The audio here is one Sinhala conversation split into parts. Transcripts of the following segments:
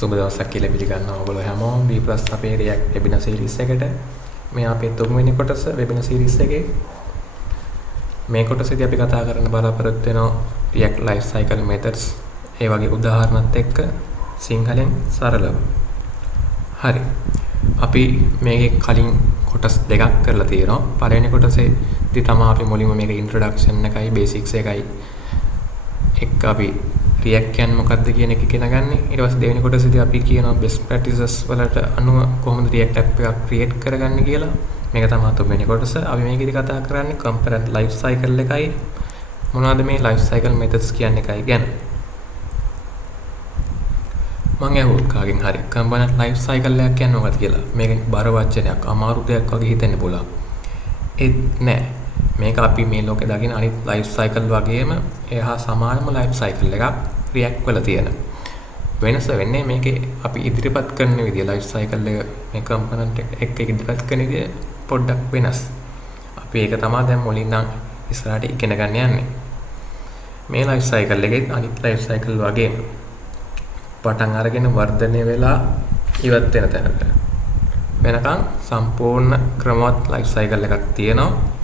සුබ දවසක් කියලා පිළිගන්නවා ඔයගොල්ලෝ හැමෝම B+ අපේ React webinar series එකට. මේ අපේ තුන්වෙනි කොටස webinar series එකේ. මේ කොටසේදී අපි කතා කරන්න බලාපොරොත්තු වෙනවා React life cycle methods ඒ වගේ උදාහරණත් එක්ක සිංහලෙන් සරලව. හරි. අපි මේකේ කලින් කොටස් දෙකක් කරලා තියෙනවා. පළවෙනි කොටසේදී තමයි අපි මුලින්ම මේක introduction එකයි basics එකයි එක්ක අපි React කියන්නේ මොකක්ද කියන එක ඉගෙන ගන්න. ඊට පස්සේ දෙවෙනි කොටසේදී අපි කියනවා best practices වලට අනුව කොහොමද React app එකක් create කරගන්නේ කියලා. මේක තමයි තුන්වෙනි කොටස. අපි මේකෙදි කතා කරන්නේ component life cycle එකයි මොනවද මේ life cycle methods කියන්නේ එකයි ගැන. මම අහුවොත් කාගෙන් හරි component life cycle එකක් කියන්නේ මොකක්ද කියලා. මේක බර වචනයක් අමාරු දෙයක් වගේ හිතෙන්න පුළුවන්. ඒත් නෑ. මේක අපි මේ ලෝකේ දකින අනිත් life cycle වගේම එහා සමානම life cycle එකක් React වල තියෙන. වෙනස වෙන්නේ මේකේ අපි ඉදිරිපත් කරන විදිය life cycle එක මේ component එක ඉදිරිපත් කරන විදිය පොඩ්ඩක් වෙනස්. අපි ඒක තමයි දැන් මුලින් නම් ඉස්සරහට ඉගෙන ගන්න යන්නේ. මේ life cycle එකේ අනිත් life cycle වගේම පටන් අරගෙන වර්ධනය වෙලා ඉවත් වෙන තැනකට වෙනකන් සම්පූර්ණ ක්‍රමවත් life cycle එකක් තියෙනවා.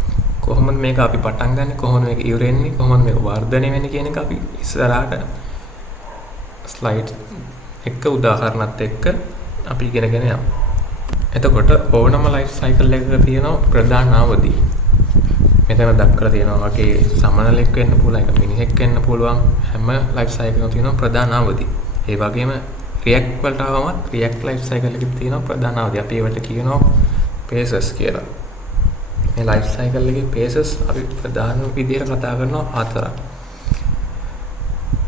කොහොමද මේක අපි පටන් ගන්නෙ කොහොමද මේක ඉවර වෙන්නේ කොහොමද මේක වර්ධනය වෙන්නේ කියන එක අපි ඉස්සරහට ස්ලයිඩ් එක උදාහරණත් එක්ක අපි ඉගෙනගෙන යමු. එතකොට ඕනම life cycle එකක තියෙන ප්‍රධාන අවදි මෙතන දක්වලා තියෙනවා වගේ සමනලෙක් වෙන්න පුළුවන් එක මිනිහෙක් වෙන්න පුළුවන් හැම life cycle එකකම තියෙන ප්‍රධාන අවදි. ඒ වගේම React වලට ආවමත් React life cycle එකේ තියෙන ප්‍රධාන අවදි අපි ඒවට කියනවා phases කියලා. මේ life cycle එකේ phases අපි ප්‍රධාන විදිහට කතා කරනවා හතරක්.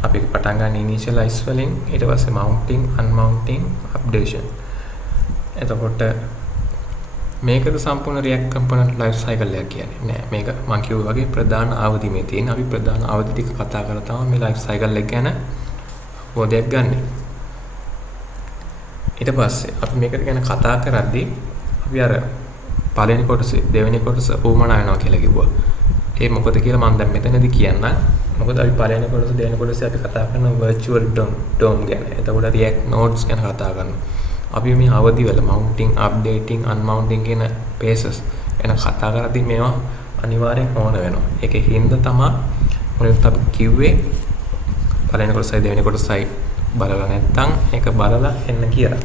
අපි පටන් ගන්න initialize වලින් ඊට පස්සේ mounting, unmounting, updation. එතකොට මේකද සම්පූර්ණ React component life cycle එක කියන්නේ නෑ. මේක මම කිව්වා වගේ ප්‍රධාන අවදි මේ තියෙන. අපි ප්‍රධාන අවදි ටික කතා කරලා තමයි මේ life cycle එක ගැන අවබෝධයක් ගන්න. ඊට පස්සේ අපි මේකට ගැන කතා කරද්දී අපි අර පළවෙනි කොටසේ දෙවෙනි කොටස උවමනා වෙනවා කියලා කිව්වා. ඒ මොකද කියලා මම දැන් මෙතනදී කියන්න. මොකද අපි පළවෙනි කොටස දෙවෙනි කොටසේ අපි කතා කරන virtual DOM ගැන. එතකොට React nodes ගැන කතා කරනවා. අපි මේ අවදි වල mounting, updating, unmounting කියන phases ගැන කතා කරද්දී මේවා අනිවාර්යෙන් ඕන වෙනවා. ඒකේ හින්දා තමයි මොකද අපි කිව්වේ පළවෙනි කොටසයි දෙවෙනි කොටසයි බලලා නැත්නම් ඒක බලලා එන්න කියලා.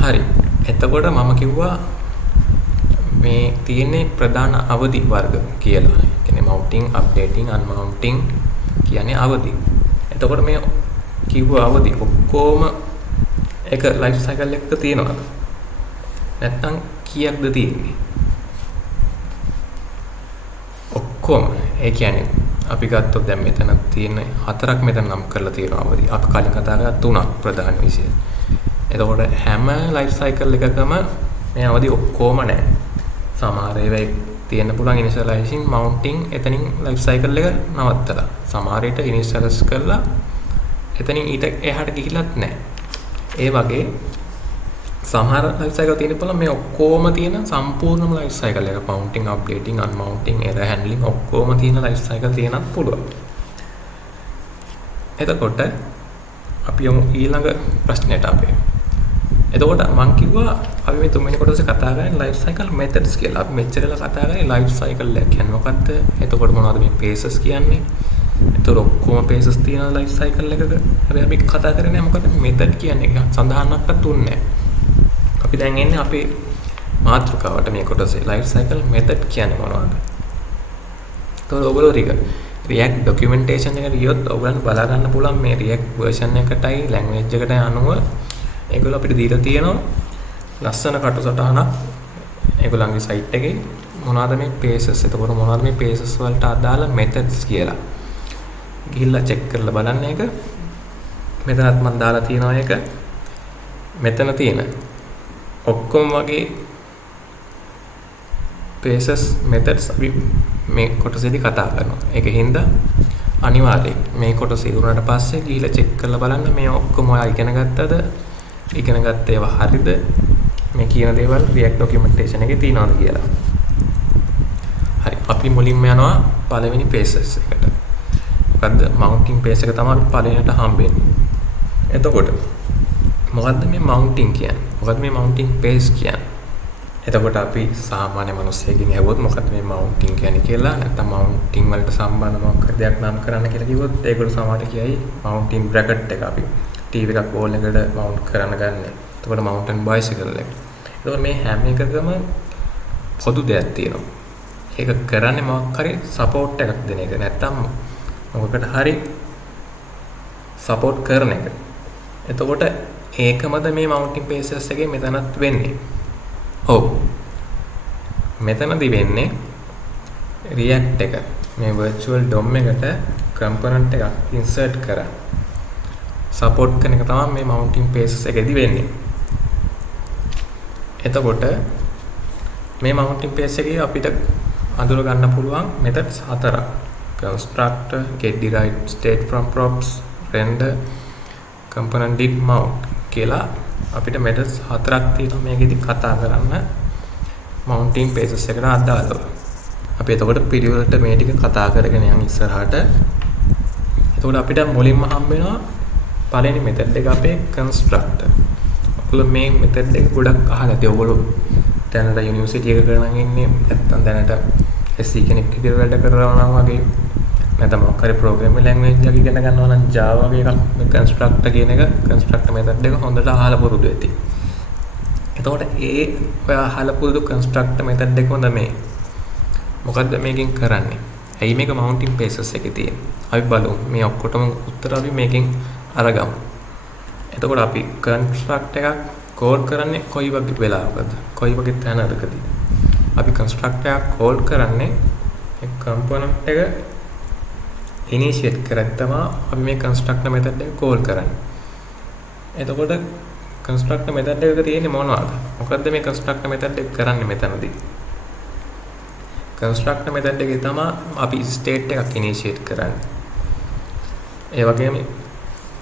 හරි. එතකොට මම කිව්වා මේ තියෙන්නේ ප්‍රධාන අවදි වර්ග කියලා. කියන්නේ mounting, updating, unmounting කියන්නේ අවදි. එතකොට මේ කිව්ව අවදි ඔක්කොම එක life cycle එකක තියෙනවද? නැත්නම් කීයක්ද තියෙන්නේ? ඔක්කොම. ඒ කියන්නේ අපි ගත්තොත් දැන් මෙතන තියෙන හතරක් මෙතන නම් කරලා තියෙනවා අවදි. අපි කලින් කතා කරා තුනක් ප්‍රධාන විශේෂ. එතකොට හැම life cycle එකකම මේ අවදි ඔක්කොම නැහැ. සමහර ඒවා තියෙන්න පුළුවන් initializing, mounting එතනින් life cycle එක නවත්තලා. සමහර විට initialize කරලා එතනින් ඊට එහාට ගිහිලත් නැහැ. ඒ වගේ සමහර life cycle තියෙන පුළුවන් මේ ඔක්කොම තියෙන සම්පූර්ණම life cycle එක mounting, updating, unmounting, error handling ඔක්කොම තියෙන life cycle තියෙනත් පුළුවන්. එතකොට අපි යමු ඊළඟ ප්‍රශ්නෙට අපේ. එතකොට මම කිව්වා අපි මේ තුන්වෙනි කොටසේ කතා කරන්නේ life cycle methods කියලා. අපි මෙච්චරලා කතා කරන්නේ life cycle එක කියන්නේ මොකක්ද? එතකොට මොනවද මේ phases කියන්නේ? එතකොට ඔක්කොම phases තියෙන life cycle එකක. හැබැයි අපි කතා කරන්නේ මොකද method කියන්නේ සඳහනක්වත් දුන්නේ නැහැ. අපි දැන් එන්නේ අපේ මාතෘකාවට මේ කොටසේ life cycle method කියන්නේ මොනවද? එතකොට ඔයගොල්ලෝ React documentation එකට ගියොත් ඔයගලන්ට බලා ගන්න පුළුවන් මේ React version එකටයි language එකටයි අනුව ඒගොල්ලෝ අපිට දීලා තියෙනවා ලස්සන කටුසටහනක් ඒගොල්ලන්ගේ site එකේ මොනවද මේ phases. එතකොට මොනවද මේ phases වලට අදාළ methods කියලා. ගිහිල්ලා check කරලා බලන්න ඒක. මෙතනත් මම දාලා තියෙනවා ඒක. මෙතන තියෙන ඔක්කොම වගේ phases methods අපි මේ කොටසේදී කතා කරනවා. ඒක හින්දා අනිවාර්යයෙන් මේ කොටස ඉවරනට පස්සේ ගිහිල්ලා check කරලා බලන්න මේ ඔක්කොම ඔයා ඉගෙන ගත්තද? ඉගෙන ගත්ත ඒවා හරිද? මේ කියන දේවල් React documentation එකේ තියෙනවද කියලා. හරි. අපි මුලින්ම යනවා පළවෙනි phases එකට. මොකද්ද mounting page එක තමයි අපි පළවෙනිට හම්බෙන්නේ. එතකොට මොකද්ද මේ mounting කියන්නේ? මොකද්ද මේ mounting paste කියන්නේ? එතකොට අපි සාමාන්‍ය මිනිස්සෙකින් ඇහුවොත් මොකද්ද මේ mounting කියන්නේ කියලා නැත්නම් mounting වලට සම්බන්ධ මොකක් හරි දෙයක් නම් කරන්න කියලා කිව්වොත් ඒගොල්ලෝ සමහරට කියයි mounting bracket එක අපි TV එකක් wall එකට mount කරන්න ගන්න. එතකොට mountain bicycle එක. එතකොට මේ හැම එකකම පොදු දෙයක් තියෙනවා. ඒක කරන්නේ මොකක් හරි support එකක් දෙන එක. නැත්නම් මොකකට හරි support කරන එක. එතකොට ඒකමද මේ mounting pieces එකේ මෙතනත් වෙන්නේ. ඔව්. මෙතනදී වෙන්නේ react එක. මේ virtual DOM එකට component එකක් insert කරා. support කරන එක තමයි මේ mounting pieces එකේදී වෙන්නේ. එතකොට මේ mounting paste එකේ අපිට අඳුර ගන්න පුළුවන් methods හතරක්. constructor, get derived state from props, render, component did mount කියලා අපිට methods හතරක් තියෙනවා මේකෙදි කතා කරන්න mounting pages එකට අදාළව. අපි එතකොට පිළිවෙලට මේ ටික කතා කරගෙන යන ඉස්සරහට. එතකොට අපිට මුලින්ම හම්බ වෙනවා පළවෙනි method එක අපේ constructor. ඔයගොල්ලෝ මේ method එක ගොඩක් අහලා ඇති. ඔයගොල්ලෝ දැනට යුනිවර්සිටි එකක නම් ඉන්නේ නැත්නම් දැනට SC කෙනෙක් විදිහට වැඩ කරනවා නම් වගේ නැත්නම් මොකක් හරි ප්‍රෝග්‍රෑමින් ලැන්ග්වේජ් එකක් ඉගෙන ගන්නවා නම් Java වගේ එකක් මේ constructor කියන එක constructor method එක හොඳට අහලා පුරුදු වෙති. එතකොට ඔය අහලා පුරුදු constructor method එක හොඳ මේ මොකද්ද මේකෙන් කරන්නේ? ඇයි මේක mounting pages එකේ තියෙන්නේ? අපි බලමු මේ ඔක්කොටම උත්තර අපි මේකෙන් අරගමු. එතකොට අපි construct එකක් call කරන්නේ කොයි වගේ වෙලාවකද? කොයි වගේ තැනකදී? අපි constructor එකක් call කරන්නේ ඒ component එක initiate කරද්දම අපි මේ constructor method එක call කරන්නේ. එතකොට constructor method එකක තියෙන්නේ මොනවද? මොකද්ද මේ constructor method එක කරන්නේ මෙතනදී? constructor method එකේ තමයි අපි state එකක් initiate කරන්නේ. ඒ වගේම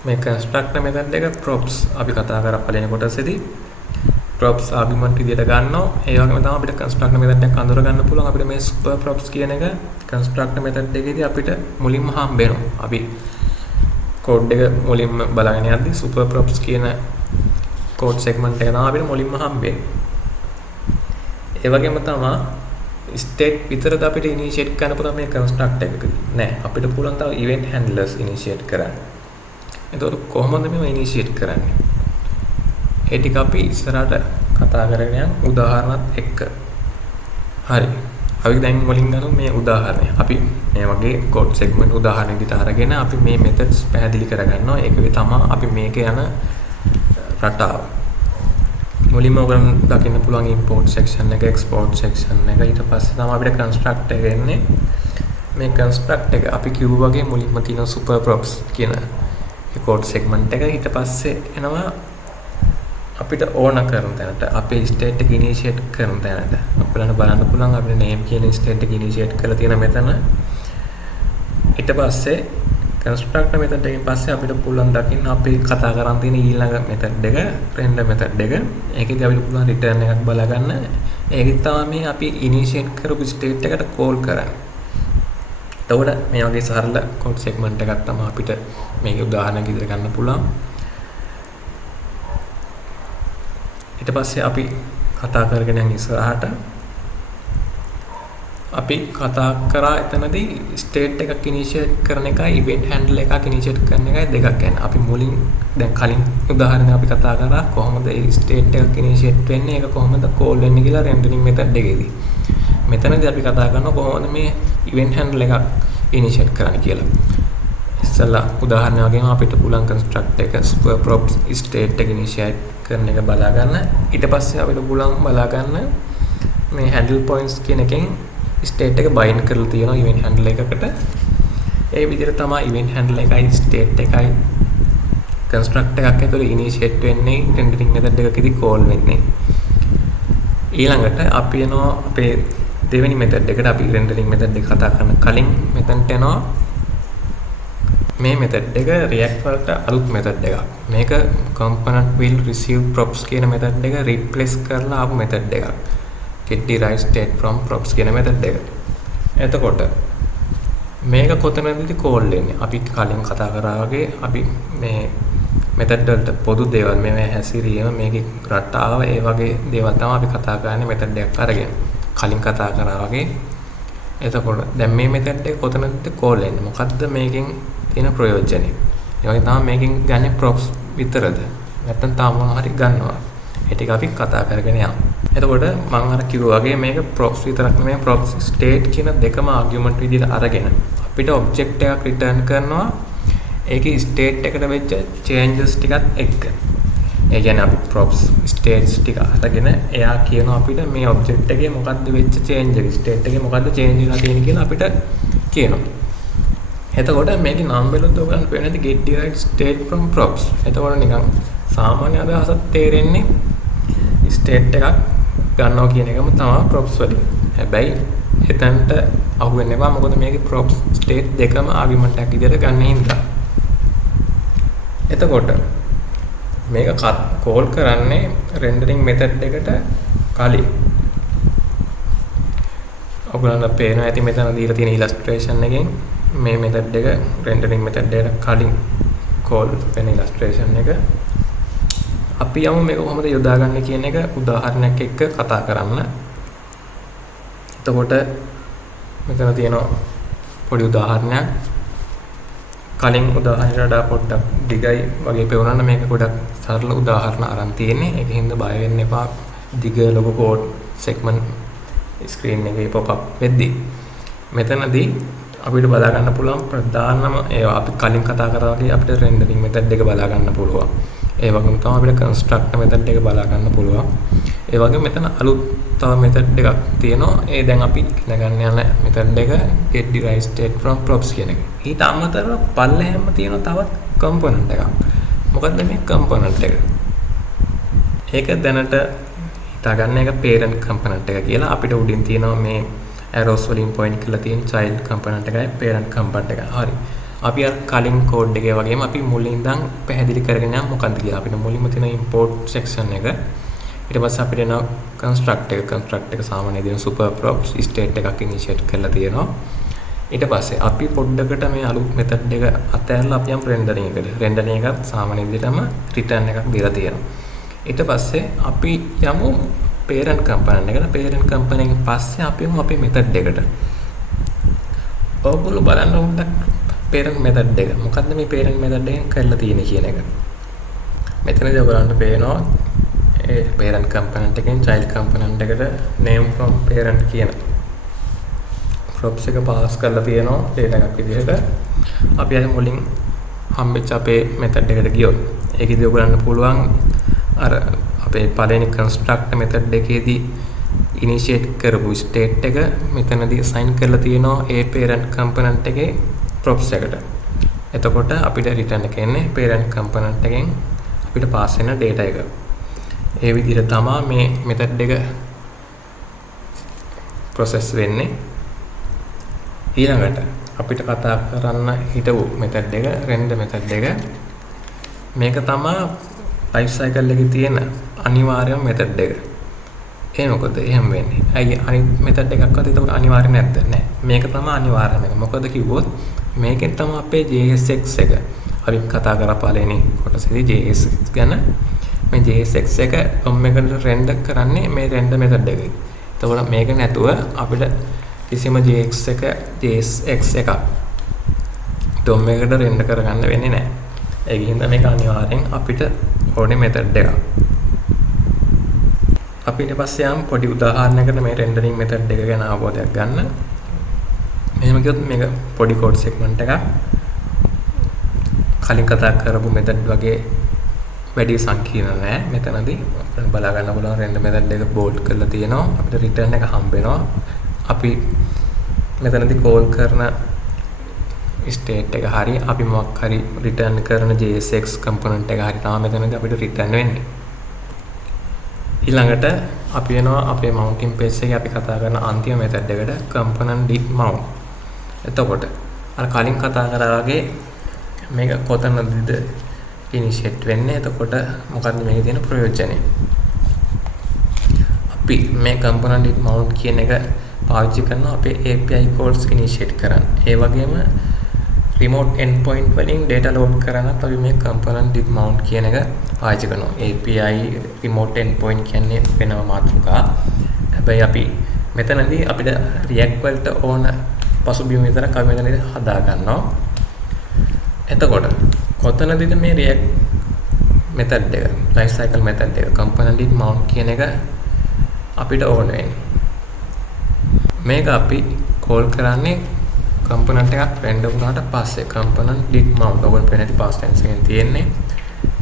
මේ constructor method එක props අපි කතා කරා පළවෙනි කොටසේදී props argument විදියට ගන්නවා. ඒ වගේම තමයි අපිට constructor method එකක් අඳුර ගන්න පුළුවන්. අපිට මේ super props කියන එක constructor method එකේදී අපිට මුලින්ම හම්බ වෙනවා. අපි code එක මුලින්ම බලගෙන යද්දී super props කියන code segment එක තමයි අපිට මුලින්ම හම්බ වෙන්නේ. ඒ වගේම තමයි state විතරද අපිට initiate කරන්න පුළුවන් මේ constructor එකකදී. නෑ, අපිට පුළුවන් තව event handlers initiate කරන්න. එතකොට කොහොමද මේව initiate කරන්නේ? ඒ ටික අපි ඉස්සරහට කතා කරගෙන යන උදාහරණත් එක්ක. හරි. අපි දැන් වලින් ගන්න මේ උදාහරණය. අපි මේ වගේ code segment උදාහරණ විදිහට අරගෙන අපි මේ methods පැහැදිලි කරගන්නවා. ඒක තමයි අපි මේක යන රටාව. මුලින්ම ඔයගොල්ලන් දකින්න පුළුවන් import section එක, export section එක. ඊට පස්සේ තමයි අපිට construct එක එන්නේ. මේ construct එක අපි කිව්වා වගේ මුලින්ම තියෙන super props කියන code segment එක. ඊට පස්සේ එනවා අපිට ඕන කරන තැනට අපේ state එක initiate කරන තැනට ඔයගොල්ලන්ට බලන්න පුළුවන් අපේ name කියන state එක initiate කරලා තියෙන මෙතන. ඊට පස්සේ constructor method එකෙන් පස්සේ අපිට පුළුවන් දකින්න අපි කතා කරන් තියෙන ඊළඟ method එක render method එක. ඒකෙදි අපිට පුළුවන් return එකක් බලා ගන්න. ඒකෙත් තමයි අපි initiate කරපු state එකට call කරන්නේ. එතකොට මේ වගේ සරල code segment එකක් තමයි අපිට මේක උදාහරණයක් විදිහට ගන්න පුළුවන්. ඊට පස්සේ අපි කතා කරගෙන යන ඉස්සරහට අපි කතා කරා එතනදී state එකක් initiate කරන එකයි event handler එකක් initiate කරන එකයි දෙකක් ගැන. අපි මුලින් දැන් කලින් උදාහරණයක් අපි කතා කරා කොහොමද ඒ state එකක් initiate වෙන්නේ, ඒක කොහොමද call වෙන්නේ කියලා rendering method එකේදී. මෙතනදී අපි කතා කරනවා කොහොමද මේ event handler එකක් initiate කරන්න කියලා. ඉස්සලා උදාහරණයක් වගේම අපිට පුළුවන් construct එක super props state එක initiate කරන එක බලා ගන්න. ඊට පස්සේ අපිට පුළුවන් බලා ගන්න මේ handle points කියන එකෙන් state එක bind කරලා තියෙනවා event handler එකකට. ඒ විදිහට තමයි event handler එකයි state එකයි construct එකක් ඇතුළේ initiate වෙන්නේ rendering method එකකදී call වෙන්නේ. ඊළඟට අපි යනවා අපේ දෙවෙනි method එකට. අපි rendering method එක කතා කරන කලින් මෙතනට එනවා මේ method එක React වලට අලුත් method එකක්. මේක component will receive props කියන method එක replace කරලා ආපු method එකක්. get derived state from props කියන method එක. එතකොට මේක කොතනදීද call වෙන්නේ? අපි කලින් කතා කරා වගේ අපි මේ මෙතඩ් වලට පොදු දේවල් මේ හැසිරීම මේකේ රටාව ඒ වගේ දේවල් තමයි අපි කතා කරන්නේ මෙතඩ් එකක් අරගෙන. කලින් කතා කරා වගේ. එතකොට දැන් මේ මෙතඩ් එක කොතනද කෝල් වෙන්නේ? මොකද්ද මේකෙන් තියෙන ප්‍රයෝජනේ? ඒ වගේ තමයි මේකෙන් ගන්නේ props විතරද? නැත්නම් තාම මොනවා හරි ගන්නවා. ඒ ටික අපි කතා කරගෙන යමු. එතකොට මම අර කිව්වා වගේ මේක props විතරක් නෙමෙයි props state කියන දෙකම argument විදිහට අරගෙන අපිට object එකක් return කරනවා ඒකේ state එකට වෙච්ච changes ටිකත් එක්ක. ඒ කියන්නේ අපි props states ටික අරගෙන එයා කියනවා අපිට මේ object එකේ මොකද්ද වෙච්ච change එක state එකේ මොකද්ද change වෙලා තියෙන්නේ කියලා අපිට කියනවා. එතකොට මේකේ නම් වලත් ඔයගලන්ට පේන්නේ get derived state from props. එතකොට නිකන් සාමාන්‍ය අදහසක් තේරෙන්නේ state එකක් ගන්නවා කියන එකම තමයි props වලින්. හැබැයි එතනට අහු වෙන්න එපා මොකද මේකේ props state දෙකම argument එකක් විදිහට ගන්න හින්දා. එතකොට මේක කෝල් කරන්නේ rendering method එකට කලින්. ඔයගලන්ට පේනවා ඇති මෙතන දීලා තියෙන illustration එකෙන් මේ method එක rendering method එකට කලින් call වෙන illustration එක අපි යමු මේක කොහොමද යොදාගන්නේ කියන එක උදාහරණයක් එක්ක කතා කරන්න. එතකොට මෙතන තියෙනවා පොඩි උදාහරණයක්. කලින් උදාහරණයට වඩා පොඩ්ඩක් දිගයි වගේ පෙවුනන්න මේක ගොඩක් සරල උදාහරණ අරන් තියෙන්නේ. ඒකින්ද බය වෙන්න එපා. දිග ලොකු කෝඩ් segment screen එකේ pop up වෙද්දී මෙතනදී අපිට බලා ගන්න පුළුවන් ප්‍රධානම ඒවා අපි කලින් කතා කරා වගේ අපිට rendering method එක බලා ගන්න පුළුවන්. ඒ වගේම තමයි අපිට constructor method එක බලා ගන්න පුළුවන්. ඒ වගේම මෙතන අලුත් තව method එකක් තියෙනවා. ඒ දැන් අපි ඉගෙන ගන්න යන method එක get derived state from props කියන එක. ඊට අමතරව පල්ලෙහැම තියෙන තවත් component එකක්. මොකද්ද මේ component එක? ඒක දැනට හිතා ගන්න එක parent component එක කියලා. අපිට උඩින් තියෙනවා මේ arrows වලින් point කරලා තියෙන child component එකයි parent component එක. හරි. අපි අර කලින් කෝඩ් එකේ වගේම අපි මුලින් ඉඳන් පැහැදිලි කරගෙන යමු මොකක්ද කියලා. අපිට මුලින්ම තියෙන import section එක. ඊට පස්සේ අපිට එන construct එක සාමාන්‍ය දෙන super props state එකක් initiate කරලා තියෙනවා. ඊට පස්සේ අපි පොඩ්ඩකට මේ අලුත් method එක අතහැරලා අපි යමු rendering එකට. rendering එකත් සාමාන්‍ය විදිහටම return එකක් දීලා තියෙනවා. ඊට පස්සේ අපි යමු parent component එකට. parent component එකෙන් පස්සේ අපි යමු අපේ method එකට. ඔයගොල්ලෝ බලන්න උන්ට parent method එක. මොකද්ද මේ parent method එකෙන් කරලා තියෙන්නේ කියන එක. මෙතනදී ඔයගලන්ට පේනවා ඒ parent component එකෙන් child component එකට name from parent කියන props එක pass කරලා තියෙනවා data එකක් විදිහට. අපි අද මුලින් හම්බෙච්ච අපේ method එකට ගියොත් ඒකෙදී ඔයගලන්ට පුළුවන් අර අපේ පළවෙනි constructor method එකේදී initiate කරපු state එක මෙතනදී assign කරලා තියෙනවා ඒ parent component එකේ props එකට. එතකොට අපිට return එක එන්නේ parent component එකෙන් අපිට pass වෙන data එක. ඒ විදිහට තමයි මේ method එක process වෙන්නේ. ඊළඟට අපිට කතා කරන්න හිටපු method එක render method එක. මේක තමයි life cycle එකේ තියෙන අනිවාර්යම method එක. ඒ මොකද එහෙම වෙන්නේ? අයි අනිත් method එකක්වත් ඒක අනිවාර්ය නැද්ද? නැහැ. මේක තමයි අනිවාර්යම එක. මොකද කිව්වොත් මේකෙන් තමයි අපේ JSX එක අපි කතා කරා පළවෙනි කොටසේදී JSX ගැන. මේ JSX එක DOM එකට render කරන්නේ මේ render method එකයි. එතකොට මේක නැතුව අපිට කිසිම JSX එකක් DOM එකට render කරගන්න වෙන්නේ නැහැ. ඒක හින්දා මේක අනිවාර්යෙන් අපිට ඕනේ method එකක්. අපි ඊට පස්සේ යම් පොඩි උදාහරණයකට මේ rendering method එක ගැන අවබෝධයක් ගන්න. මෙහෙම කියොත් මේක පොඩි code segment එකක්. කලින් කතා කරපු method වගේ වැඩි සංකීර්ණ නෑ. මෙතනදී අපිට බලා ගන්න පුළුවන් render method එක bold කරලා තියෙනවා. අපිට return එක හම්බ වෙනවා. අපි මෙතනදී call කරන state එක හරි අපි මොකක් හරි return කරන JSX component එක හරි තමයි මෙතනදී අපිට return වෙන්නේ. ඊළඟට අපි එනවා අපේ mounting page එකේ අපි කතා කරන අන්තිම method එකට component did mount. එතකොට අර කලින් කතා කරා වගේ මේක කොතනදද initiate වෙන්නේ? එතකොට මොකක්ද මේකේ තියෙන ප්‍රයෝජනේ? අපි මේ component did mount කියන එක පාවිච්චි කරනවා අපේ API calls initiate කරන්න. ඒ වගේම remote endpoint වලින් data load කරනත් අපි මේ component did mount කියන එක පාවිච්චි කරනවා. API remote endpoint කියන්නේ වෙනම මාතෘකා. හැබැයි අපි මෙතනදී අපිට React වලට ඕන පසුබිම විතරක් අපි මෙතනදී හදා ගන්නවා. එතකොට කොතනදීද මේ React method එක life cycle method එක component did mount කියන එක අපිට ඕන වෙන්නේ. මේක අපි call කරන්නේ component එකක් render වුණාට පස්සේ component did mount ඔයගොල්ලෝ පේනටි past tense එකෙන් තියෙන්නේ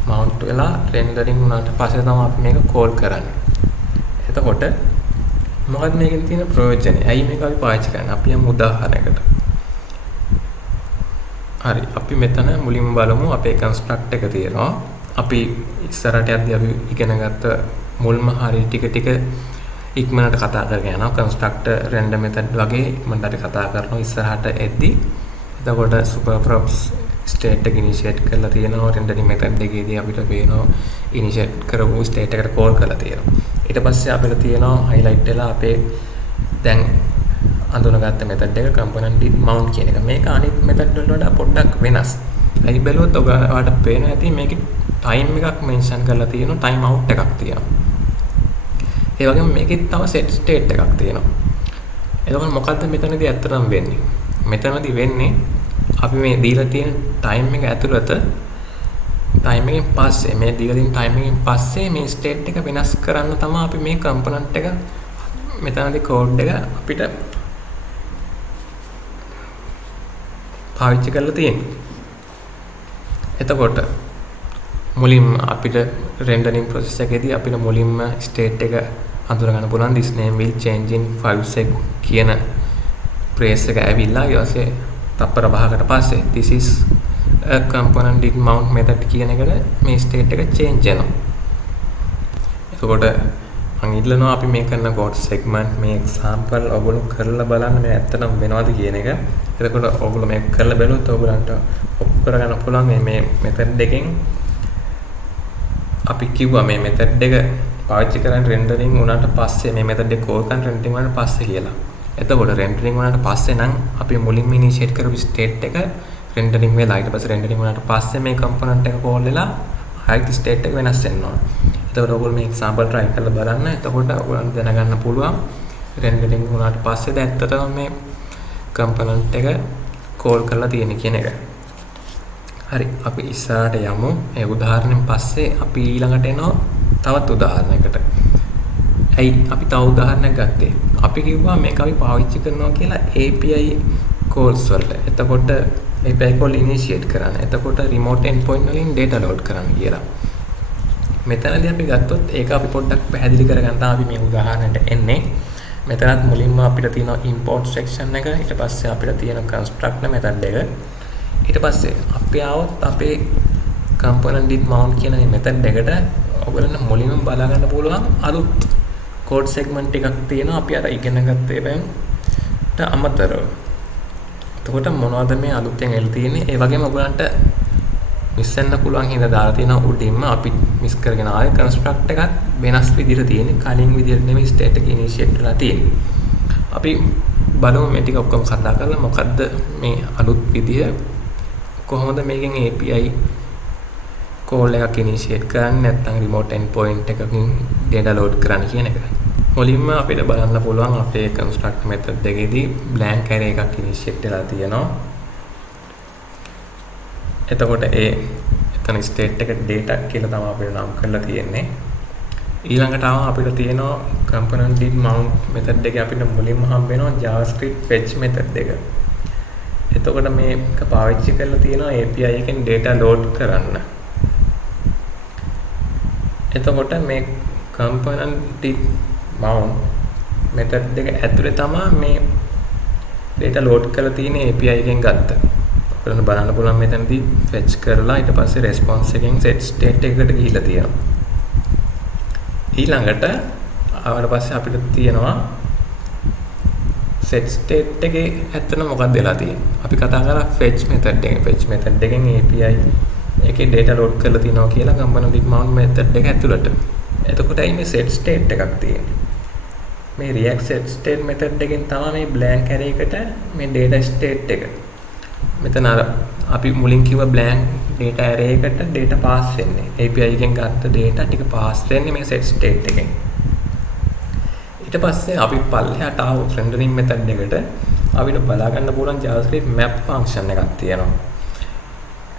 mount වෙලා rendering වුණාට පස්සේ තමයි අපි මේක call කරන්නේ. එතකොට මොකක්ද මේකෙන් තියෙන ප්‍රයෝජනය? ඇයි මේක අපි පාවිච්චි කරන්නේ? අපි යමු උදාහරණයකට. හරි අපි මෙතන මුලින්ම බලමු අපේ construct එක තියෙනවා. අපි ඉස්සරහට යද්දී අපි ඉගෙන ගත්ත මුල්ම හරිය ටික ඉක්මනට කතා කරගෙන යනවා constructor render method වගේ ඉක්මනට අපි කතා කරනවා ඉස්සරහට එද්දී. එතකොට super props state එක initiate කරලා තියෙනවා rendering method එකේදී අපිට පේනවා initiate කරපු state එකට call කරලා තියෙනවා. ඊට පස්සේ අපිට තියෙනවා highlight වෙලා අපේ දැන් අඳුනගත්ත method එක component did mount කියන එක. මේක අනිත් method වලට වඩා පොඩ්ඩක් වෙනස්. ඇයි බැලුවොත් ඔයාලට පේනවා ඇති මේකේ time එකක් mention කරලා තියෙනවා time out එකක් තියෙනවා. ඒ වගේම මේකෙත් තව set state එකක් තියෙනවා. එතකොට මොකද්ද මෙතනදී ඇත්තටම වෙන්නේ? මෙතනදී වෙන්නේ අපි මේ දීලා තියෙන time එක ඇතුළත time එකෙන් පස්සේ මේ දීලා තියෙන time එකෙන් පස්සේ මේ state එක වෙනස් කරන්න තමයි අපි මේ component එක මෙතනදී code එක අපිට පාවිච්චි කරලා තියෙන්නේ. එතකොට මුලින්ම අපිට rendering process එකේදී අපිට මුලින්ම state එක අඳුර ගන්න පුළුවන් this name will change in 5 sec කියන phrase එක ඇවිල්ලා ඊට පස්සේ තප්පර 5කට පස්සේ this is a component did mount method කියන එකට මේ state එක change වෙනවා. එතකොට මම ඉල්ලනවා අපි මේ කරන code segment මේ example ඔයගොල්ලෝ කරලා බලන්න මේ ඇත්තටම වෙනවද කියන එක. එතකොට ඔයගොල්ලෝ මේක කරලා බලුවොත් ඔයගොල්ලන්ට ඔප්පු කරගන්න පුළුවන් මේ method එකෙන් අපි කිව්වා මේ method එක පාවිච්චි කරන් rendering වුණාට පස්සේ මේ method එක call කරන් rendering වුණාට පස්සේ කියලා. එතකොට rendering වුණාට පස්සේ නම් අපි මුලින්ම initiate කරපු state එක rendering වෙලා ඊට පස්සේ rendering වුණාට පස්සේ මේ component එක call වෙලා ආයෙත් state එක වෙනස් වෙන්න ඕන. එතකොට ඔයගොල්ලෝ මේ example try කරලා බලන්න. එතකොට ඔයගොල්ලන්ට දැනගන්න පුළුවන් rendering වුණාට පස්සේ දැන් ඇත්තටම මේ component එක call කරලා තියෙන කියන එක. හරි අපි ඉස්සරහට යමු. ඒ උදාහරණයෙන් පස්සේ අපි ඊළඟට එනවා තවත් උදාහරණයකට. ඇයි අපි තව උදාහරණයක් ගත්තේ? අපි කිව්වා මේක අපි පාවිච්චි කරනවා කියලා API calls වලට. එතකොට API call initiate කරන්න. එතකොට remote endpoint වලින් data load කරන්න කියලා. මෙතනදී අපි ගත්තොත් ඒක අපි පොඩ්ඩක් පැහැදිලි කරගන්න තමයි අපි මේ උදාහරණයට එන්නේ. මෙතනත් මුලින්ම අපිට තියෙනවා import section එක. ඊට පස්සේ අපිට තියෙන constructor method එක. ඊට පස්සේ අපි ආවොත් අපේ component did mount කියන මේ method එකට ඔයගොල්ලන්ට මුලින්ම බලා ගන්න පුළුවන් අලුත් code segment එකක් තියෙනවා අපි අර ඉගෙන ගත්ත ඒවාට අමතරව. එතකොට මොනවද මේ අලුතෙන් එල් තියෙන්නේ? ඒ වගේම ඔයගොල්ලන්ට මිස් වෙන්න පුළුවන් හින්දා දාලා තියෙනවා උඩින්ම අපි මිස් කරගෙන ආයේ construct එකත් වෙනස් විදිහට තියෙන්නේ. කලින් විදිහට නෙමෙයි state එක initiate වෙලා තියෙන්නේ. අපි බලමු මේ ටික ඔක්කොම කතා කරලා මොකද්ද මේ අලුත් විදිහ කොහොමද මේකෙන් API call එකක් initiate කරන්නේ නැත්නම් remote endpoint එකකින් data load කරන්න කියන එක. මුලින්ම අපිට බලන්න පුළුවන් අපේ construct method එකේදී blank array එකක් initiate වෙලා තියෙනවා. එතකොට එතන state එක data කියලා තමයි අපිට නම් කරලා තියෙන්නේ. ඊළඟට අපිට තියෙනවා component did mount method එකේ අපිට මුලින්ම හම්බ වෙනවා javascript fetch method එක. එතකොට මේක පාවිච්චි කරලා තියෙනවා API එකෙන් data load කරන්න. එතකොට මේ component did mount method එක ඇතුලේ තමයි මේ data load කරලා තියෙන API එකෙන් ගත්ත. ඔයාලට බලන්න පුළුවන් මෙතනදී fetch කරලා ඊට පස්සේ response එකෙන් set state එකකට ගිහිල්ලා තියෙනවා. ඊළඟට ආවට පස්සේ අපිට තියෙනවා set state එකේ ඇත්තට මොකක්ද වෙලා තියෙන්නේ? අපි කතා කරා fetch method එක. fetch method එකෙන් API එකේ data load කරලා තියනවා කියලා component did mount method එක ඇතුළට. එතකොට මේ set state එකක් තියෙන්නේ. මේ react set state method එකෙන් තමයි මේ blank array එකට මේ data state එක මෙතන අර අපි මුලින් කිව්ව blank data array එකට data pass වෙන්නේ. API එකෙන් ගත්ත data ටික pass වෙන්නේ මේ set state එකෙන්. ඊට පස්සේ අපි පල්ලෙහාට ආව rendering method එකට අපිට බලා ගන්න පුළුවන් JavaScript map function එකක් තියෙනවා.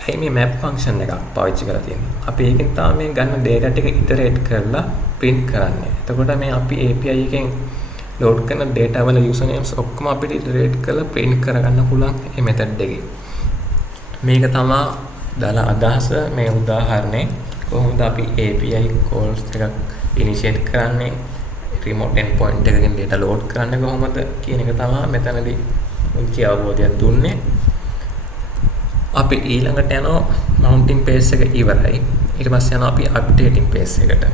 ඇයි මේ map function එකක් පාවිච්චි කරලා තියෙන්නේ? අපි ඒකෙන් තමයි මේ ගන්න data ටික iterate කරලා print කරන්නේ. එතකොට මේ අපි API එකෙන් load කරන data වල usernames ඔක්කොම අපිට iterate කරලා print කරගන්න පුළුවන් මේ method එකේ. මේක තමයි දාලා අදහස මේ උදාහරණේ කොහොමද අපි API calls එකක් initiate කරන්නේ remote endpoint එකකින් data load කරන්නේ කොහොමද කියන එක තමයි මෙතනදී මුංචි අවබෝධයක් දුන්නේ. අපි ඊළඟට යනවා mounting page එක ඉවරයි. ඊට පස්සේ යනවා අපි updating page එකට.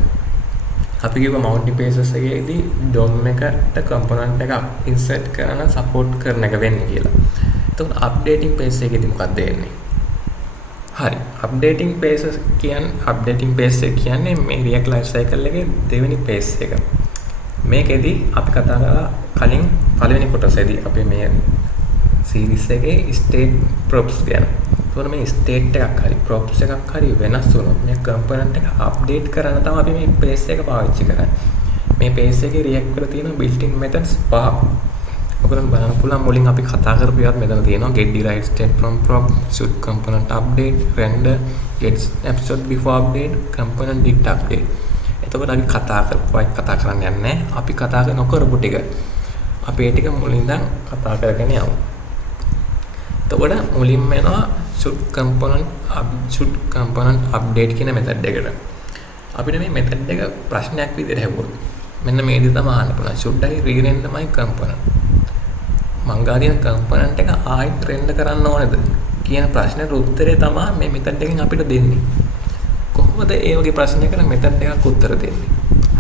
අපි කිව්ව mounting pages එකේදී DOM එකට component එකක් insert කරන support කරන එක වෙන්නේ කියලා. එතකොට updating page එකේදී මොකක්ද වෙන්නේ? හරි. updating pages කියන්නේ මේ React life cycle එකේ දෙවෙනි page එක. මේකෙදී අපි කතා කරලා කලින් පළවෙනි කොටසේදී අපි මේ series එකේ state props ගැන. එතකොට මේ state එකක් හරි props එකක් හරි වෙනස් වුණොත් මේ component එක update කරන්න තමයි අපි මේ page එක පාවිච්චි කරන්නේ. මේ page එකේ React වල තියෙන built-in methods පහ. ඔයගොල්ලන් බලන්න පුළුවන් මුලින් අපි කතා කරපු ඒවාත් මෙතන තියෙනවා. get derived state from prop, should component update, render, get snapshot before update, component did update. එතකොට අපි කතා කරන්න යන්නේ අපි කතා නොකරපු ටික. අපි ඒ ටික මුලින් ඉඳන් කතා කරගෙන යමු. එතකොට මුලින්ම එනවා should component update කියන method එකට. අපිට මේ method එක ප්‍රශ්නයක් විදිහට හැවුවොත් මෙන්න මේ විදිහට තමයි අහන්න පුළුවන්. should I re-render my component? මං ගාදින component එක ආයෙත් render කරන්න ඕනේද කියන ප්‍රශ්නෙට උත්තරේ තමයි මේ method එකෙන් අපිට දෙන්නේ. කොහොමද ඒ වගේ ප්‍රශ්නයකට method එකක් උත්තර දෙන්නේ?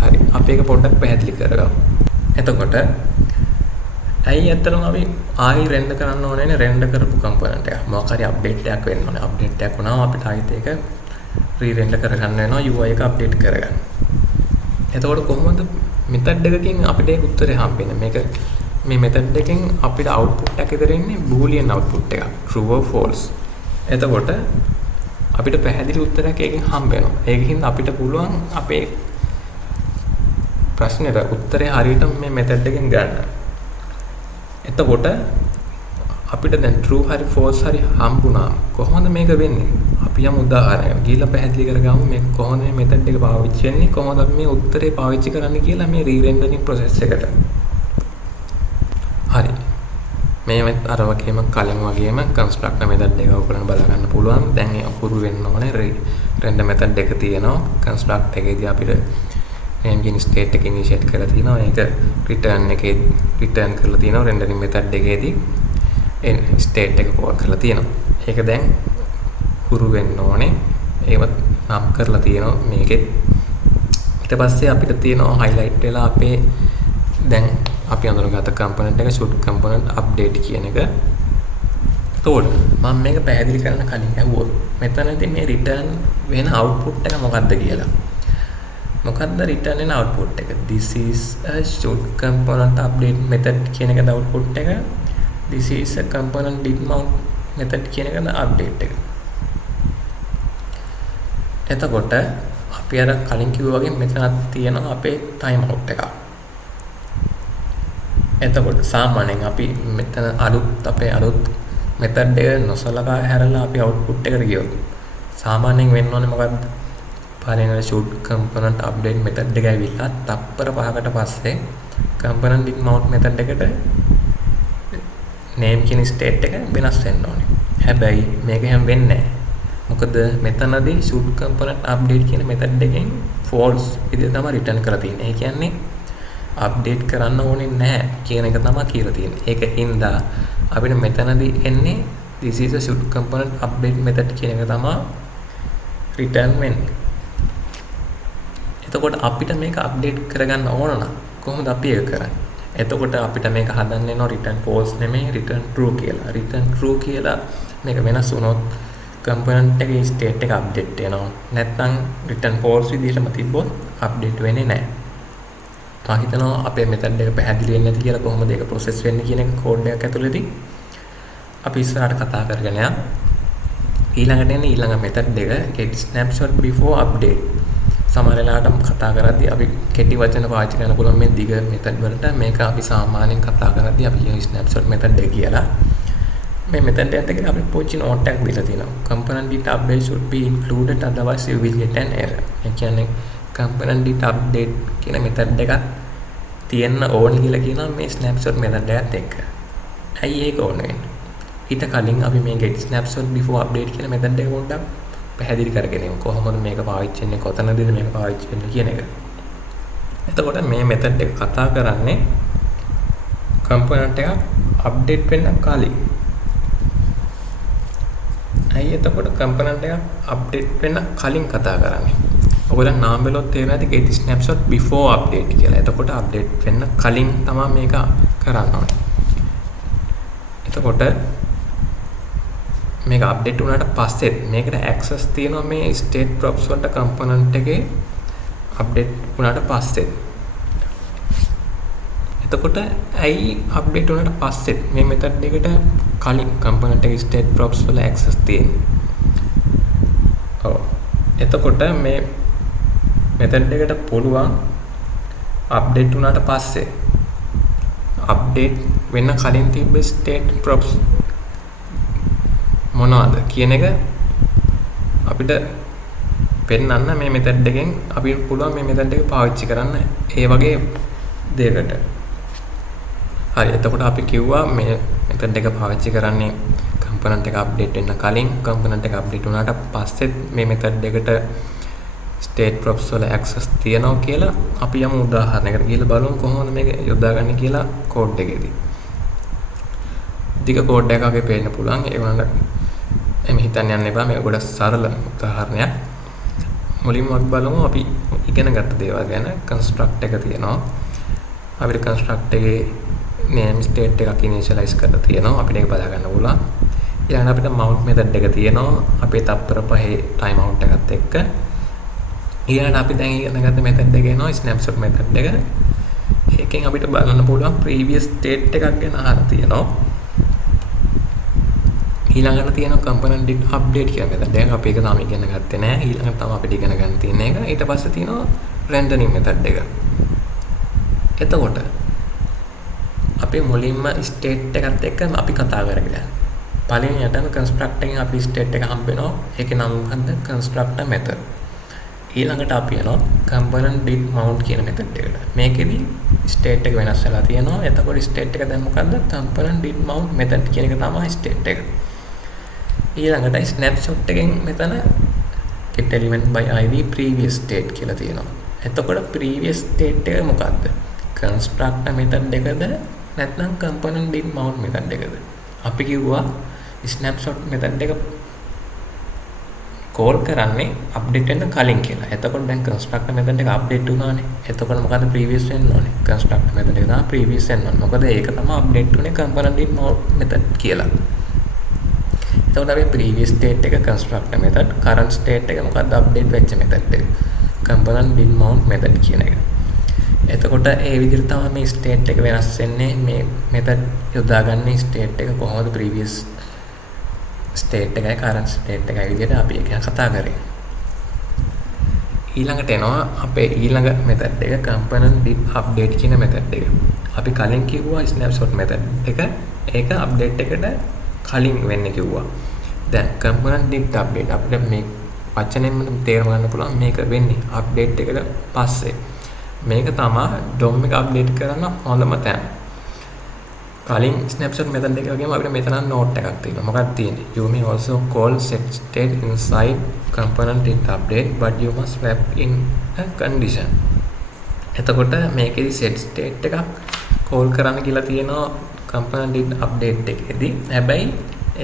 හරි. අපි ඒක පොඩ්ඩක් පැහැදිලි කරගමු. එතකොට ඇයි ඇත්තටම අපි ආයෙ render කරන්න ඕනේ නේ render කරපු component එක. මොකක් හරි update එකක් වෙන්න ඕනේ. update එකක් වුණාම අපිට ආයෙත් ඒක re-render කරගන්න වෙනවා UI එක update කරගන්න. එතකොට කොහොමද method එකකින් අපිට ඒක උත්තරේ හම්බෙන්නේ? මේක මේ method එකෙන් අපිට output එක ඉදරෙන්නේ boolean output එකක් true or false. එතකොට අපිට පැහැදිලි උත්තරයක් ඒකෙන් හම්බ වෙනවා. ඒකකින් අපිට පුළුවන් අපේ ප්‍රශ්නෙට උත්තරේ හරියට මේ method එකෙන් ගන්න. එතකොට අපිට දැන් true හරි false හරි හම්බුණා. කොහොමද මේක වෙන්නේ? අපි යමු උදාහරණයකට ගිහිල්ලා පැහැදිලි කරගමු මේ කොහොමද මේ method එක පාවිච්චි වෙන්නේ? කොහොමද අපි මේ උත්තරේ පාවිච්චි කරන්නේ කියලා මේ re-rendering process එකට. හරි. මේ අර වගේම කලින් වගේම constructor method එක ඔයගොල්ලන් බලා ගන්න පුළුවන්. දැන් ඒ අකුරු වෙන්න ඕනේ render method එක තියෙනවා. construct එකේදී අපිට name කියන state එක initiate කරලා තියෙනවා. ඒක return එකේ return කරලා තියෙනවා. rendering method එකේදී state එක call කරලා තියෙනවා. ඒක දැන් හුරු වෙන්න ඕනේ. ඒවත් නම් කරලා තියෙනවා මේකෙත්. ඊට පස්සේ අපිට තියෙනවා highlight වෙලා අපේ දැන් අපි අඳුරගත්ත component එක should component update කියන එක. එතකොට මම මේක පැහැදිලි කරන්න කලින් ඇහුවොත් මෙතනදී මේ return වෙන output එක මොකක්ද කියලා. මොකක්ද return වෙන output එක? This is a should component update method කියන එකද output එක. This is a component did mount method කියන එකද update එක. එතකොට අපි අර කලින් කිව්වා වගේ මෙතනක් තියෙනවා අපේ time out එකක්. එතකොට සාමාන්‍යයෙන් අපි මෙතන අපේ අලුත් method එක නොසලකා හැරලා අපි output එකට ගියොත් සාමාන්‍යයෙන් වෙන්න ඕනේ මොකද්ද? පළවෙනි should component update method එක ඇවිල්ලා තප්පර 5කට පස්සේ component did mount method එකට name කියන state එක වෙනස් වෙන්න ඕනේ. හැබැයි මේක හැම වෙන්නේ නැහැ. මොකද මෙතනදී should component update කියන method එකෙන් false විදිහට තමයි return කරලා තියෙන්නේ. ඒ කියන්නේ අප්ඩේට් කරන්න ඕනේ නැහැ කියන එක තමයි කියලා තියෙන්නේ. ඒක හින්දා අපිට මෙතනදී එන්නේ this is a should component update method කියන එක තමයි return වෙන්නේ. එතකොට අපිට මේක අප්ඩේට් කරගන්න ඕන නම් කොහොමද අපි ඒක කරන්නේ? එතකොට අපිට මේක හදන්න වෙනවා return false නෙමෙයි return true කියලා. return true කියලා මේක වෙනස් වුණොත් component එකේ state එක update වෙනවා. නැත්නම් return false විදිහටම තිබ්බොත් update වෙන්නේ නැහැ. මම හිතනවා අපේ method එක පැහැදිලි වෙන්නේ නැති කියලා කොහොමද ඒක process වෙන්නේ කියන එක code එකක් ඇතුළේදී අපි ඉස්සරහට කතා කරගෙන යමු. ඊළඟට එන්නේ ඊළඟ මෙතඩ් එක get snapshot before update. සමහර වෙලාවට කතා කරද්දී අපි කෙටි වචන පාවිච්චි කරන්න පුළුවන් මේ දිග මෙතඩ් වලට. මේක අපි සාමාන්‍යයෙන් කතා කරද්දී අපි කියන snapshot method එක කියලා. මේ method එකත් එක්ක අපිට පොච්චි note එකක් දීලා තියෙනවා. component did update should be included otherwise you will get an error. ඒ කියන්නේ component did update කියන method එකක් තියෙන්න ඕනේ කියලා කියනවා මේ snapshot method එකත් එක්ක. ඇයි ඒක ඕන වෙන්නේ? ඊට කලින් අපි මේ get snapshot before update කියන method එක පොඩ්ඩක් පැහැදිලි කරගෙන යමු. කොහොමද මේක පාවිච්චි වෙන්නේ, කොතනදද මේක පාවිච්චි වෙන්නේ කියන එක. එතකොට මේ method එක කතා කරන්නේ component එක update වෙන්න කලින්. ඇයි එතකොට component එක update වෙන්න කලින් කතා කරන්නේ? ඔයගොල්ලන් නාම වලත් තේරෙනවා ඇති get snapshot before update කියලා. එතකොට update වෙන්න කලින් තමයි මේක කරන්න ඕනේ. එතකොට මේක අප්ඩේට් වුණාට පස්සෙත් මේකට access තියෙනවා මේ state props වලට component එකේ අප්ඩේට් වුණාට පස්සෙත්. එතකොට ඇයි අප්ඩේට් වුණාට පස්සෙත් මේ method එකට කලින් component එකේ state props වල access තියෙන්නේ? ඔව්. එතකොට මේ method එකට පුළුවන් අප්ඩේට් වුණාට පස්සේ අප්ඩේට් වෙන්න කලින් තිබ්බ state props මොනවද කියන එක අපිට පෙන්වන්න මේ method එකෙන් අපිට පුළුවන් මේ method එක පාවිච්චි කරන්න ඒ වගේ දෙයකට. හරි. එතකොට අපි කිව්වා මේ method එක පාවිච්චි කරන්නේ component එක update වෙන්න කලින්, component එක update වුණාට පස්සෙත් මේ method එකට state props වල access තියනවා කියලා. අපි යමු උදාහරණයකට ගිහලා බලමු කොහොමද මේක යොදාගන්නේ කියලා code එකේදී. දිග code එකක් වගේ පේන්න පුළුවන්. ඒ වුණාට එමෙ හිතන්න යන්න එපා. මේක ගොඩක් සරල උදාහරණයක්. මුලින්ම අපි බලමු අපි ඉගෙන ගත්ත දේවල් ගැන. construct එක තියෙනවා. අපිට construct එකේ name state එකක් initialize කරලා තියෙනවා. අපිට ඒක බලා ගන්න පුළුවන්. ඊළඟට අපිට mount method එක තියෙනවා. අපේ තත්පර පහේ time out එකත් එක්ක. ඊළඟට අපි දැන් ඉගෙන ගත්ත method එක එනවා snapshot method එක. ඒකෙන් අපිට බලන්න පුළුවන් previous state එකක් ගැන අහලා තියෙනවා. ඊළඟට තියෙනවා component did update කියලා method එකක්. අපි ඒක තාම ඉගෙන ගත්තේ නැහැ. ඊළඟට තමයි අපිට ඉගෙන ගන්න තියෙන එක. ඊට පස්සේ තියෙනවා rendering method එක. එතකොට අපි මුලින්ම state එකත් එක්ක අපි කතා කරගෙන පළවෙනියටම construct එකෙන් අපි state එක හම්බ වෙනවා. ඒකේ නම මොකද්ද? constructor method. ඊළඟට අපි යනවා component did mount කියන method එකට. මේකෙදි state එක වෙනස් වෙලා තියෙනවා. එතකොට state එක දැන් මොකද්ද? component did mount method කියන එක තමයි state එක. ඊළඟට snapshot එකෙන් මෙතන get element by id previous state කියලා තියෙනවා. එතකොට previous state එක මොකද්ද? constructor method එකද නැත්නම් component did mount method එකද? අපි කිව්වා snapshot method එක call කරන්නේ update වෙන්න කලින් කියලා. එතකොට දැන් constructor method එක update වුණානේ. එතකොට මොකද previous වෙන්න ඕනේ? constructor method එක තමයි previous වෙන්න ඕනේ. මොකද ඒක තමයි update වුනේ component did mount method කියලා. එතකොට අපි previous state එක constructor method, current state එක මොකද්ද update වෙච්ච method එක. component did mount method කියන එක. එතකොට ඒ විදිහට තමයි මේ state එක වෙනස් වෙන්නේ. මේ method යොදාගන්නේ state එක කොහොමද previous state එකයි current state එකයි විදිහට අපි ඒක කතා කරේ. ඊළඟට එනවා අපේ ඊළඟ method එක component did update කියන method එක. අපි කලින් කිව්වා snapshot method එක ඒක update එකට කලින් වෙන්නේ කිව්වා. දැන් component did update අපිට මේ වචනෙන්ම තේරුම් ගන්න පුළුවන් මේක වෙන්නේ update එකට පස්සේ. මේක තමයි DOM එක update කරන්න හොඳම තැන. කලින් snapshot method එක වගේම අපිට මෙතන note එකක් තියෙනවා. මොකක්ද තියෙන්නේ? You may also call set state inside component did update but you must wrap in a condition. එතකොට මේකෙදි set state එකක් call කරන්න කියලා තියෙනවා component did update එකේදී. හැබැයි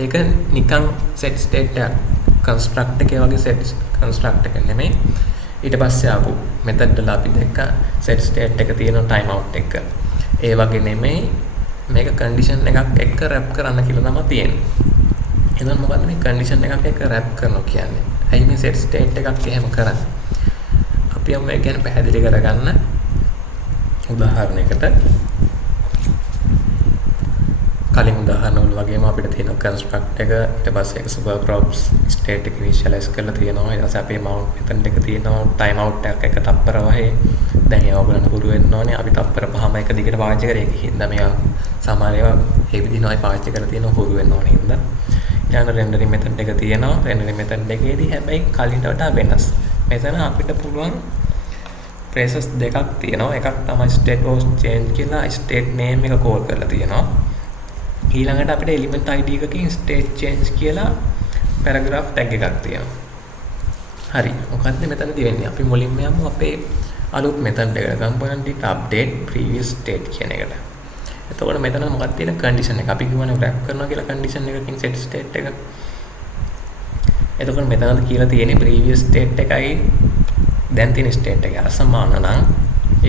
ඒක නිකන් set state එකක් construct එකේ වගේ set construct එක නෙමෙයි. ඊට පස්සේ ආපු method වල අපි දැක්ක set state එක තියෙන time out එක. ඒ වගේ නෙමෙයි මේක condition එකක් එක්ක wrap කරන්න කියලා තමයි තියෙන්නේ. එහෙනම් මොකද්ද මේ condition එකක් එක්ක wrap කරනවා කියන්නේ? ඇයි මේ set state එකක් එහෙම කරන්නේ? අපි යමු මේ ගැන පැහැදිලි කරගන්න උදාහරණයකට කලින් උදාහරණවල වගේම අපිට තියෙන construct එක ඊට පස්සේ ඒක super props state එක initialize කරලා තියෙනවා. ඊට පස්සේ අපේ mount method එක තියෙනවා time out එකක් එක තප්පර වහේ. දැන් ඒවා ඔයගොල්ලන්ට පුරු වෙන්න ඕනේ. අපි තප්පර පහම එක දිගට පාවිච්චි කරේ. ඒකෙන් හින්දා මේවා සමහර ඒවා ඒ විදිහට පාවිච්චි කරලා තියෙනවා පුරු වෙන්න ඕනේ හින්දා. ඊළඟ rendering method එක තියෙනවා. rendering method එකේදී හැබැයි කලින්ට වඩා වෙනස්. මෙතන අපිට පුළුවන් phrases දෙකක් තියෙනවා. එකක් තමයි state was change කියලා state name එක call කරලා තියෙනවා. ඊළඟට අපිට element id එකකින් state change කියලා paragraph tag එකක් තියෙනවා. හරි. මොකද්ද මෙතනදී වෙන්නේ? අපි මුලින්ම යමු අපේ අලුත් method එකට component එක update previous state කියන එකට. එතකොට මෙතන මොකක්ද තියෙන condition එක? අපි කියවනේ wrap කරනවා කියලා condition එකකින් set state එක. එතකොට මෙතනද කියලා තියෙන්නේ previous state එකයි දැන් තියෙන state එක අසමාන නම්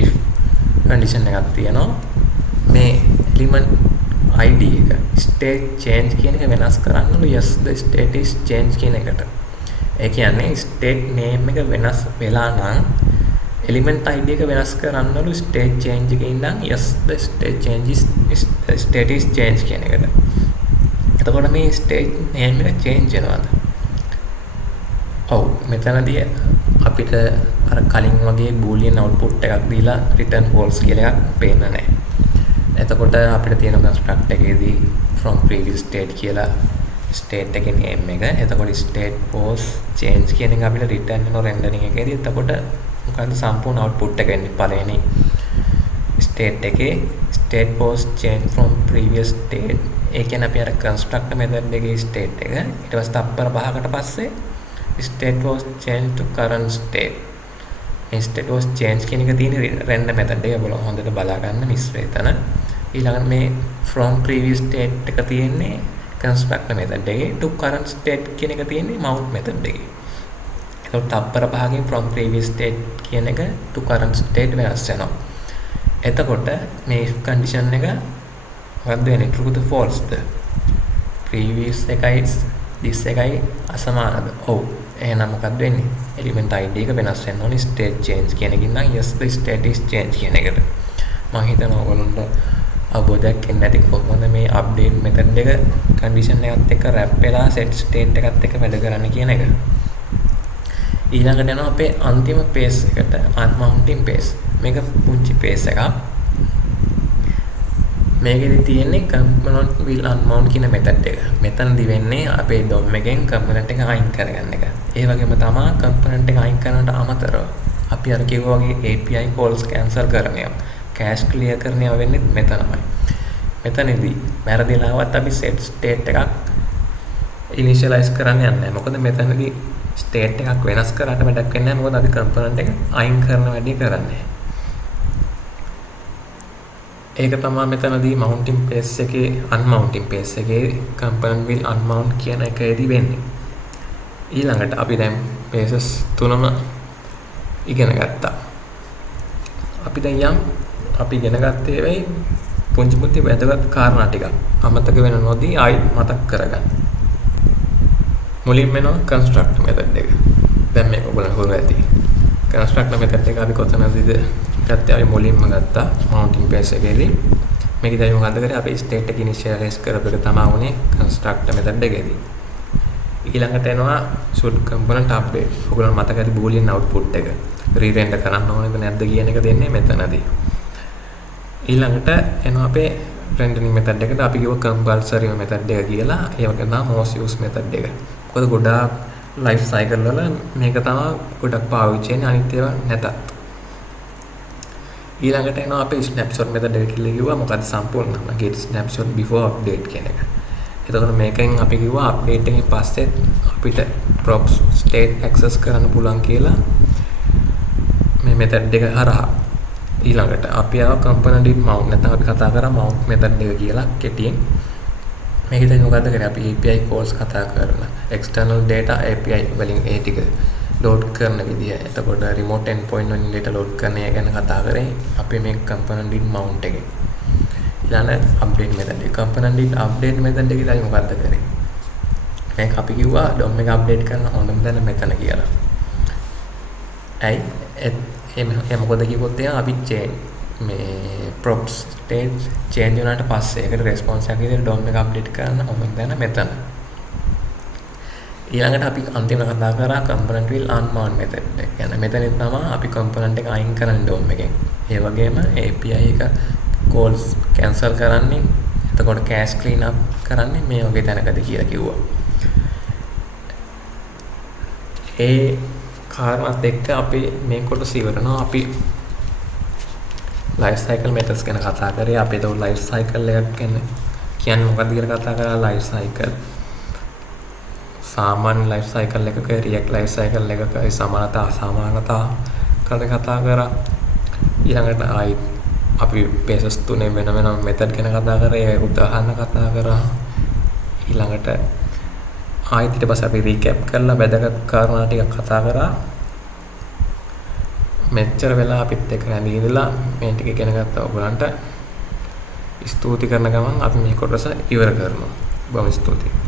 if condition එකක් තියෙනවා මේ element id එක state change කියන එක වෙනස් කරන්නලු yes the state is change කියන එකට. ඒ කියන්නේ state name එක වෙනස් වෙලා නම් element id එක වෙනස් කරන්නලු state change එකේ ඉඳන් yes the state change is state is change කියන එකට. එතකොට මේ state name එක change වෙනවද? ඔව් මෙතනදී අපිට අර කලින් වගේ boolean output එකක් දීලා return false කියලා එකක් පේන්නේ නැහැ. එතකොට අපිට තියෙන construct එකේදී from previous state කියලා state එකේ name එක. එතකොට state was change කියන එක අපිට return වෙන rendering එකේදී. එතකොට මොකද්ද සම්පූර්ණ output එක එන්නේ පළවෙනි state එකේ state was change from previous state. ඒ කියන්නේ අපි අර construct method එකේ state එක ඊට පස්සේ තප්පර 5කට පස්සේ state was changed to current state. state was change කියන එක තියෙන render method එක බලන්න හොඳට බලා ගන්න මිශ්‍රය එතන. ඊළඟට මේ from previous state එක තියෙන්නේ construct method එකේ to current state කියන එක තියෙන්නේ mount method එකේ. ඒකට තප්පර 5කින් from previous state කියන එක to current state වෙනස් වෙනවා. එතකොට මේ if condition එක මොකක්ද වෙන්නේ? true to false the? previous එකයි this එකයි අසමානද? ඔව්. එහෙනම් මොකක්ද වෙන්නේ? element id එක වෙනස් වෙන්න ඕනේ state change කියන එකකින් නම් yes the state is change කියන එකට. මම හිතනවා ඔයගොල්ලන්ට අවබෝධයක් එන්නේ නැති කොහොමද මේ update method එක condition එකත් එක්ක wrap වෙලා set state එකත් එක්ක වැඩ කරන්න කියන එක. ඊළඟට යනවා අපේ අන්තිම phase එකට unmounting phase. මේක පුංචි phase එකක්. මේකෙදි තියෙන්නේ component will unmount කියන method එක. මෙතනදි වෙන්නේ අපේ DOM එකෙන් component එක අයින් කරගන්න එක. ඒ වගේම තමයි component එක අයින් කරනට අමතරව අපි අර කිව්වා වගේ API calls cancel කරන ඒවා, cache clear කරන ඒවා වෙන්නේ මෙතනමයි. මෙතනදී වැරදිලාවත් අපි set state එකක් initialize කරන්න යන්නේ නැහැ. මොකද මෙතනදී state එකක් වෙනස් කරාට වැඩක් වෙන්නේ නැහැ. මොකද අපි component එක අයින් කරන වැඩේ කරන්නේ. ඒක තමයි මෙතනදී mounting phase එකේ unmounting phase එකේ component will unmount කියන එකේදී වෙන්නේ. ඊළඟට අපි දැන් phases තුනම ඉගෙන ගත්තා. අපි දැන් අපි ඉගෙන ගත්තේ වෙයි පුංචි පුංචි වැදගත් කාරණා ටිකක් අමතක වෙන නොදී ආයෙත් මතක් කරගන්න. මුලින්ම වෙනවා construct method එක. දැන් මේක ඔයගොල්ලෝ හොරු ඇති. construct method එක අපි කොතනදීද ගත්තේ? අපි මුලින්ම ගත්තා mounting phase එකේදී. මේකදී අපි මොකද්ද කරේ? අපි state එක initialize කරපු එක තමයි උනේ construct method එකේදී. ඊළඟට එනවා should component update. ඔයගොල්ලෝ මතක ඇති boolean output එක re-render කරන්න ඕනේද නැද්ද කියන එක දෙන්නේ මෙතනදී. ඊළඟට එනවා අපේ rendering method එකට අපි කිව්ව compulsory method එක කියලා. ඒ වගේම most use method එක. මොකද ගොඩාක් life cycle වල මේක තමයි ගොඩක් පාවිච්චි වෙන්නේ අනිත් ඒවා නැතත්. ඊළඟට එනවා අපේ snapshot method එක කියලා කිව්වා. මොකද සම්පූර්ණම get snapshot before update කියන එක. එතකොට මේකෙන් අපි කිව්වා update එකෙන් පස්සේ අපිට props state access කරන්න පුළුවන් කියලා මේ method එක හරහා. ඊළඟට අපි ආව component in mount නැත්නම් අපි කතා කරා mount method එක කියලා කෙටියෙන්. මේකෙන් මොකද්ද කරන්නේ? අපි API calls කතා කරලා external data API වලින් ඒ ටික load කරන විදිය. එතකොට remote endpoint වලින් data load කරන එක ගැන කතා කරේ අපි මේ component in mount එකේ. ඊළඟ update method එක. component in update method එකේදී මොකද්ද කරේ? මේක අපි කිව්වා DOM එක update කරන හොඳම තැන මෙතන කියලා. ඇයි? ඒ මොකද කිව්වොත් එයා අපි මේ props state change වුණාට පස්සේ ඒකට response එකක් විදිහට DOM එක update කරන්න ඕන දැන මෙතන. ඊළඟට අපි අන්තිමට කතා කරා component will unmount method එක. කියන්නේ මෙතනින් තමයි අපි component එක අයින් කරන්නේ DOM එකෙන්. ඒ වගේම API එක calls cancel කරන්නේ. එතකොට cache clean up කරන්නේ මේ වගේ තැනකදී කියලා කිව්වා. ඒ කාරණාත් එක්ක අපි මේ කොටස ඉවරනවා. අපි life cycle methods ගැන කතා කරේ. අපි ඒක life cycle එකක් කියන්නේ මොකක්ද කියලා කතා කරා. life cycle සාමාන්‍ය life cycle එකක react life cycle එකක සමානතා අසමානතා කතා කරා. ඊළඟට අපි basis තුනේ වෙන වෙනම method ගැන කතා කරේ. ඒ උදාහරණ කතා කරා. ඊළඟට ඊට පස්සේ අපි recap කරලා වැදගත් කාරණා ටිකක් කතා කරා. මෙච්චර වෙලා අපිත් එක්ක රැඳිලා මේ ටික ඉගෙන ගත්තා. ඔයගලන්ට ස්තුති කරන ගමන් අපි මේ කොටස ඉවර කරනවා. බොහොම ස්තුතියි.